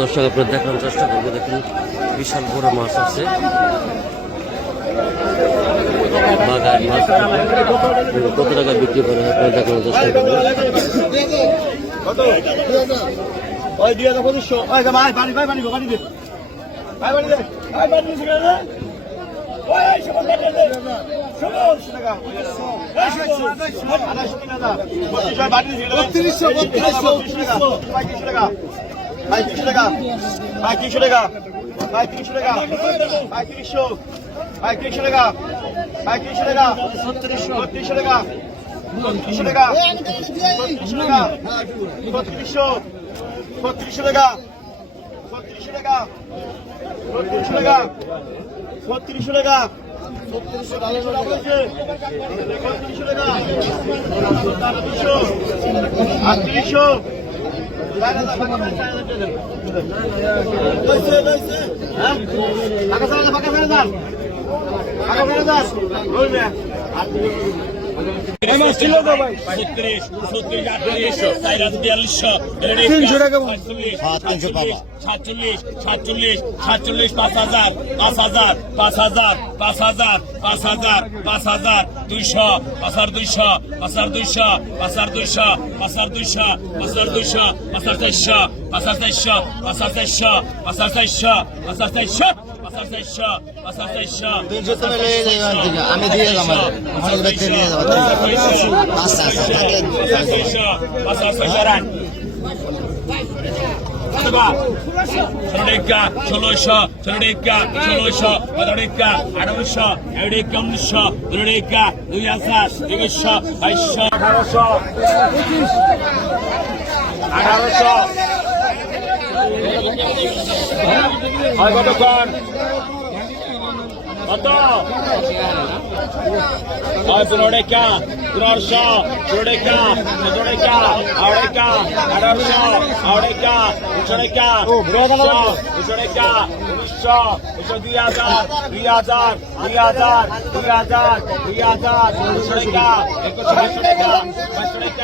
দর্শক আপনার দেখানোর চেষ্টা করব। দেখুন বিশাল বড় মাছ আছে। কত টাকা বিক্রি করে দেখানোর চেষ্টা করব। বত্রিশশো বত্রিশশো। টাকা। ভাই তিনশো টাকা। ভাই তিনশো টাকা। ভাই তিনশো টাকা। ভাই তিনশো। ভাই তিনশো টাকা। ভাই তিনশো টাকা। বত্রিশশো বত্রিশশো টাকা। বত্রিশশো টাকা। বত্রিশশো টাকা। বত্রিশশো ছত্রিশশো টাকা। ছত্রিশশো টাকা। ছত্রিশশো টাকা। ছত্রিশশো টাকা। ছত্রিশশো টাকা। আটত্রিশশো। পাকা সারা যান পাকা সারা যান পাকা সারা সাতচল্লিশ সাতচল্লিশ সাতচল্লিশ পাঁচ হাজার পাঁচ হাজার পাঁচ হাজার পাঁচ হাজার পাঁচ হাজার পাঁচ হাজার দুইশো পাঁচার দুইশো পাঁচার দুইশো পাঁচার দুইশো পাঁচার দুইশো পাঁচার দুইশো পাঁচার চারশো পাঁচার চারশো পাঁচার চারশো পাঁচার চারশো পাঁচার চারশো তিনশো তুমি নিয়ে যাবেন থেকে আমি দিয়ে যাব অনেক ব্যক্তি নিয়ে যাব আচ্ছা আচ্ছা ষোলোশো ষোলোটিকা ষোলোশো সতেরোটিকা আঠারোশো এগারোটিকা উনিশশো দুটিকা দুই হাজার একুশশো বাইশশো আঠারোশো আঠারোশো हाय बटो खान बताओ और क्या सुनोड़ शो जोड़े क्या जोड़े क्या आवड़े क्या अडर शो आवड़े क्या उछड़े क्या शो उछड़े क्या उन्नीसौ उन्नीसौ दुई हज़ार दुई हज़ार दुई हज़ार दुई हज़ार दुई हज़ार क्या एक उछड़े क्या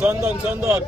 চন্দন চন্দন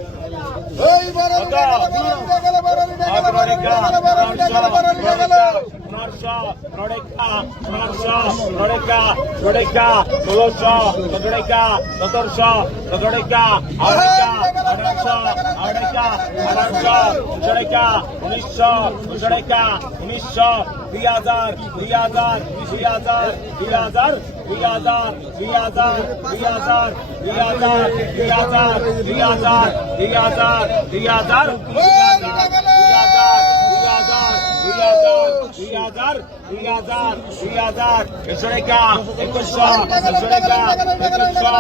ষোলোশো সতেরোটা সতেরোশো সতেরোটা আড়াইটা আঠারোশো আড়াইটা আঠারোশো দুশোটা উনিশশো দুশোটা উনিশশো দুই হাজার দুই হাজার দুই হাজার দুই হাজার দুই হাজার দুই হাজার দুই হাজার দুই হাজার দুই হাজার দুই হাজার দুই হাজার দুই হাজার দুই হাজার দুই হাজার দুই হাজার দুই হাজার দুই হাজার দুই হাজার দুই হাজার একশো টাকা একুশশো একশো টাকা একুশশো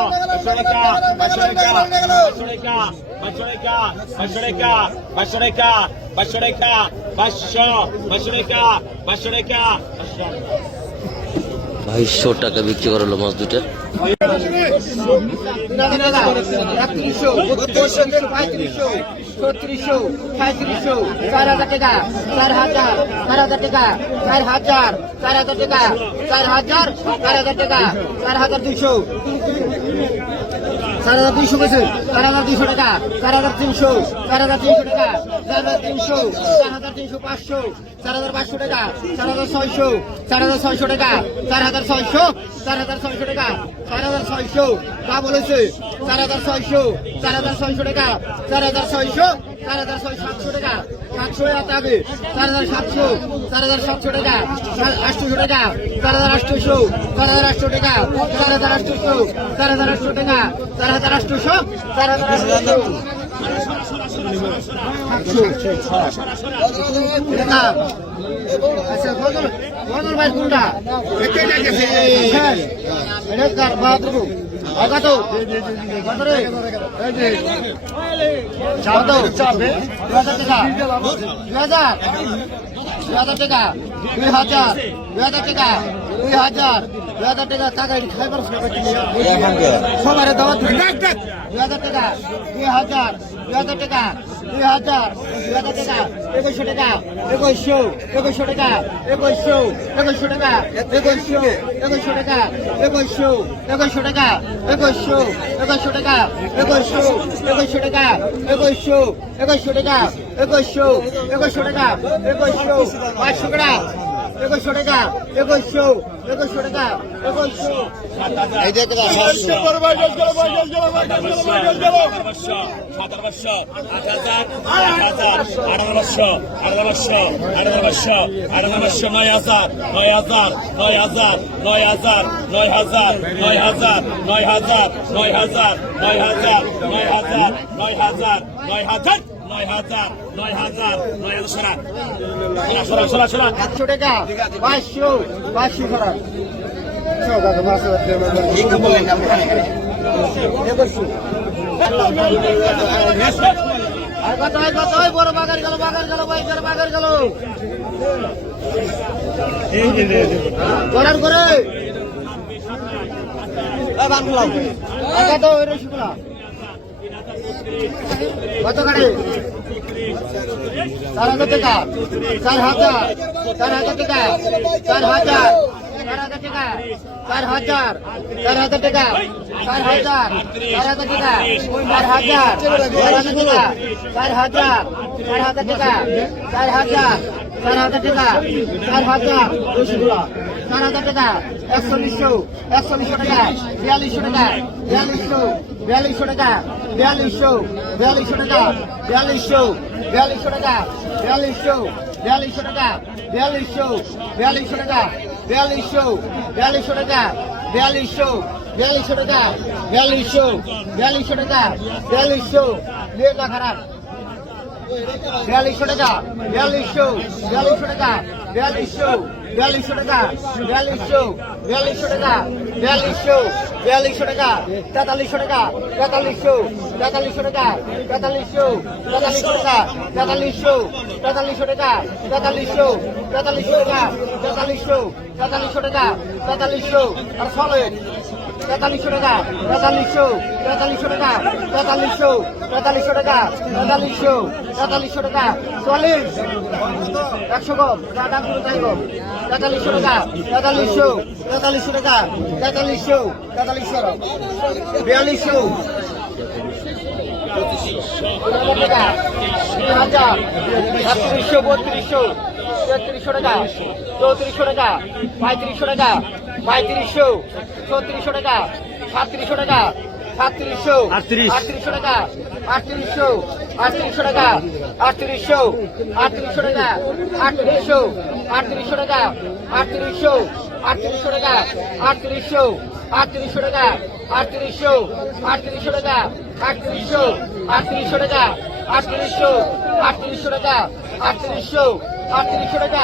একশো টাকা পাঁচশো টাকা পাঁচশো টাকা পাঁচশো টাকা পাঁচশো টাকা পাঁচশো টাকা পাঁচশো টাকা পাঁচশো বিক্রি করালো মাছ দুটা তিনশো ছত্রিশশো সাঁত্রিশশো চার হাজার টাকা, চার হাজার চার হাজার টাকা, চার হাজার চার হাজার টাকা, চার হাজার চার হাজার টাকা, চার হাজার দুইশো। চার হাজার দুইশো গেছে চার হাজার দুইশো টাকা চার হাজার তিনশো চার হাজার তিনশো টাকা চার হাজার তিনশো চার হাজার তিনশো পাঁচশো চার হাজার পাঁচশো টাকা চার হাজার ছয়শো চার হাজার ছয়শো টাকা চার হাজার ছয়শো চার হাজার ছয়শো টাকা চার হাজার ছয়শো তা বলেছে চার হাজার ছয়শো চার হাজার ছয়শো টাকা চার হাজার ছয়শো চার হাজার ছয় সাতশো টাকা। সাতশো এত হবে। চার হাজার সাতশো চার হাজার সাতশো টাকা। আটশোশো টাকা। চার হাজার আটশোশো চার হাজার আটশো টাকা। চার হাজার আটশোশো চার হাজার আটশো টাকা। চার হাজার আটশোশো চার হাজার আটশোশো। আচ্ছা বদল বদল ভাই কোনটা? এটা কার বাহাদুর কত কত রে। কত দু হাজার টাকা। দু হাজার দুই হাজার টাকা। দুই হাজার দুই হাজার টাকা। দুই হাজার দুই হাজার টাকা। টাকা খাইবার দুই হাজার টাকা। দুই হাজার দুই হাজার টাকা, একুশশো টাকা, একুশশো একুশশো টাকা, একুশশো একুশশো টাকা, একুশশো একুশশো টাকা, একুশশো একুশশো টাকা, একুশশো একুশশো টাকা, একুশশো একুশশো টাকা, একুশশো একুশশো টাকা, একুশশো একুশশো টাকা, একুশশো, পাঁচশো টাকা একুশশো টাকা একুশশো একুশশো টাকা একুশশো নয় হাজার নয় হাজার নয় হাজার নয় হাজার নয় হাজার নয় হাজার নয় হাজার নয় হাজার নয় হাজার নয় হাজার নয় হাজার নয় হাজার নয় হাজার নয় হাজার নয় হাজার সরা সরা সরা সরা একশো টাকা পাঁচশো পাঁচশো একুশশো আর কত হয় চার হাজার টাকা। চার হাজার চার হাজার টাকা। চার হাজার চার হাজার চার হাজার টাকা। চার হাজার চার হাজার টাকা। চার হাজার চার হাজার টাকা। চার হাজার চার হাজার টাকা। চার হাজার চার হাজার টাকা। চার হাজার রসগোল্লা চার হাজার টাকা একচল্লিশশো টাকা, বিয়াল্লিশশো টাকা, বিয়াল্লিশশো। বিয়াল্লিশশো টাকা বিয়াল্লিশশো বিয়াল্লিশশো টাকা বিয়াল্লিশশো বিয়াল্লিশশো টাকা বিয়াল্লিশশো বিয়াল্লিশশো টাকা বিয়াল্লিশশো বিয়াল্লিশশো টাকা বিয়াল্লিশশো বিয়াল্লিশশো টাকা বিয়াল্লিশশো বিয়াল্লিশশো টাকা বিয়াল্লিশশো বিয়াল্লিশশো টাকা বিয়াল্লিশশো লিয়ে না খারাপ বিয়াল্লিশশো টাকা বিয়াল্লিশশো বিয়াল্লিশশো টাকা বিয়াল্লিশশো বিয়াল্লিশশো টাকা, বিয়াল্লিশশো বিয়াল্লিশশো টাকা, বিয়াল্লিশশো বিয়াল্লিশশো টাকা, তেতাল্লিশশো টাকা, তেতাল্লিশশো তেতাল্লিশশো টাকা, তেতাল্লিশশো তেতাল্লিশশো টাকা, তেতাল্লিশশো তেতাল্লিশশো টাকা, তেতাল্লিশশো তেতাল্লিশশো টাকা, তেতাল্লিশশো তেতাল্লিশশো টাকা, তেতাল্লিশশো, আর সলেট। তেতাল্লিশশো টাকা, তেতাল্লিশশো তেতাল্লিশশো টাকা, তেতাল্লিশশো তেতাল্লিশশো টাকা, তেতাল্লিশশো তেতাল্লিশশো টাকা চল্লিশ একশো কম দাম শুরু তাই কম তেতাল্লিশশো টাকা, তেতাল্লিশশো তেতাল্লিশশো টাকা, তেতাল্লিশশো তেতাল্লিশশো। বিয়াল্লিশশো। টাকা তিন হাজার। সাতত্রিশশো, বত্রিশশো। তেত্রিশশো টাকা, চৌত্রিশশো টাকা, পঁয়ত্রিশশো টাকা। পঁয়ত্রিশশো চৌত্রিশশো টাকা সাতত্রিশশো টাকা সাতত্রিশশো আটত্রিশ। আটত্রিশশো টাকা আটত্রিশশো আটত্রিশশো টাকা আটত্রিশশো আটত্রিশশো টাকা আটত্রিশশো আটত্রিশশো টাকা আটত্রিশশো আটত্রিশশো টাকা আটত্রিশশো আটত্রিশশো টাকা আটত্রিশশো আটত্রিশশো টাকা আটত্রিশশো আটত্রিশশো টাকা আটত্রিশশো আটত্রিশশো টাকা আটত্রিশশো আটত্রিশশো টাকা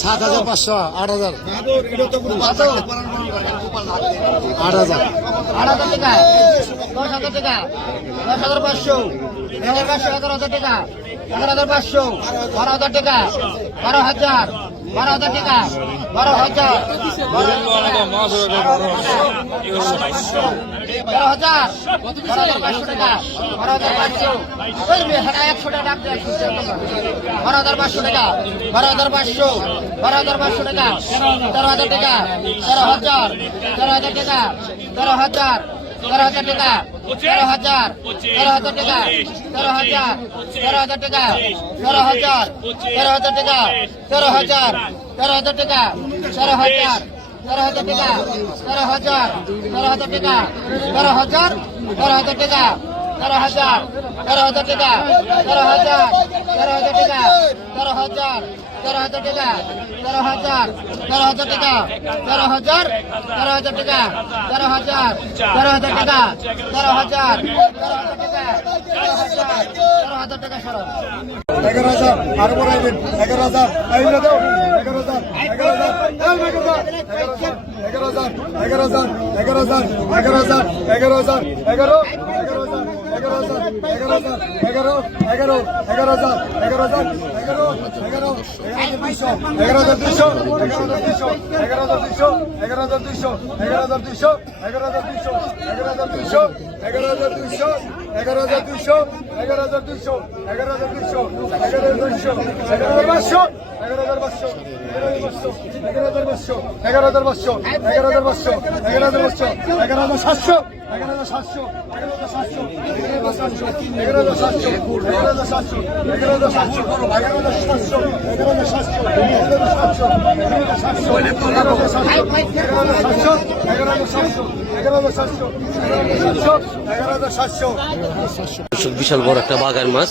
সাত হাজার পাঁচশো আট হাজার। আট হাজার। আট হাজার টাকা? দশ হাজার টাকা? দশ হাজার পাঁচশো? হাজার পাঁচশো এগারো হাজার টাকা। এগারো হাজার পাঁচশো বারো হাজার টাকা। বারো হাজার। বারো হাজার টাকা। বারো হাজার। বারো হাজার। পাঁচশো টাকা। বারো হাজার পাঁচশো। একশো টাকা বারো হাজার পাঁচশো টাকা। বারো হাজার পাঁচশো। বারো হাজার টাকা। তেরো হাজার। তেরো হাজার টাকা তেরো হাজার তেরো হাজার টাকা তেরো হাজার তেরো হাজার টাকা তেরো হাজার তেরো হাজার টাকা তেরো হাজার তেরো হাজার টাকা তেরো হাজার তেরো হাজার টাকা তেরো হাজার তেরো হাজার টাকা তেরো হাজার তেরো হাজার টাকা তেরো হাজার তেরো হাজার টাকা তেরো হাজার তেরো হাজার টাকা তেরো হাজার তেরো হাজার টাকা তেরো হাজার তেরো হাজার টাকা তেরো হাজার তেরো হাজার টাকা তেরো হাজার তেরো হাজার টাকা তেরো হাজার তেরো হাজার টাকা তেরো হাজার তেরো হাজার টাকা সরব এগারো হাজার আরও বাড়াইবেন এগারো হাজার না দাও এগারো হাজার এগারো হাজার এগারো হাজার এগারো হাজার এগারো হাজার এগারো হাজার এগারো হাজার এগারো হাজার এগারো এগারো এগারো হাজার এগারো হাজার এগারো এগারো এগারো হাজার দুইশো এগারো হাজার দুইশো এগারো হাজার দুইশো এগারো হাজার দুইশো এগারো হাজার দুইশো এগারো হাজার দুইশো এগারো হাজার দুইশো এগারো হাজার দুইশো এগারো হাজার দুইশো এগারো হাজার দুইশো এগারো হাজার দুইশো এগারো হাজার দুইশো এগারো হাজার পাঁচশো এগারো হাজার পাঁচশো এগারো হাজার পাঁচশো এগারো হাজার পাঁচশো এগারো হাজার পাঁচশো এগারো হাজার পাঁচশো হাজার সাতশো হাজার সাতশো সাতশো এগারো হাজার সাতশো এগারো হাজার সাতশো এগারো হাজার সাতশো এগারো সাতশো হাজার সাতশো সাতশো সাতশো এগারো সাতশো সাতশো এগারো সাতশো এগারো হাজার সাতশো সাতশো এগারো হাজার সাতশো। বিশাল বড় একটা বাগান মাছ।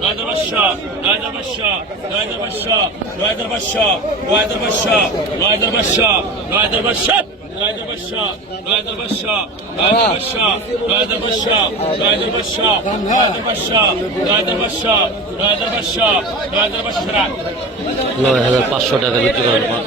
নয় হাজার পাঁচশো নয় হাজার পাঁচশো নয় হাজার পাঁচশো নয় হাজার পাঁচশো নয় হাজার পাঁচশো নয় হাজার পাঁচশো নয় হাজার পাঁচশো নয় হাজার পাঁচশো নয় হাজার পাঁচশো নয় হাজার পাঁচশো নয় হাজার পাঁচশো টাকা বিক্রি করেন মাছ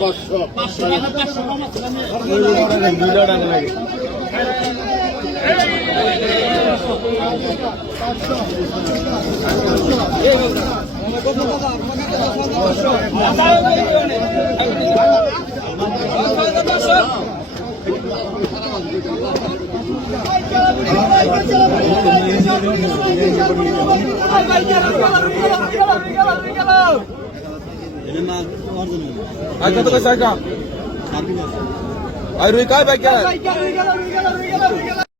পাঁচশো काय रुई काय बाईक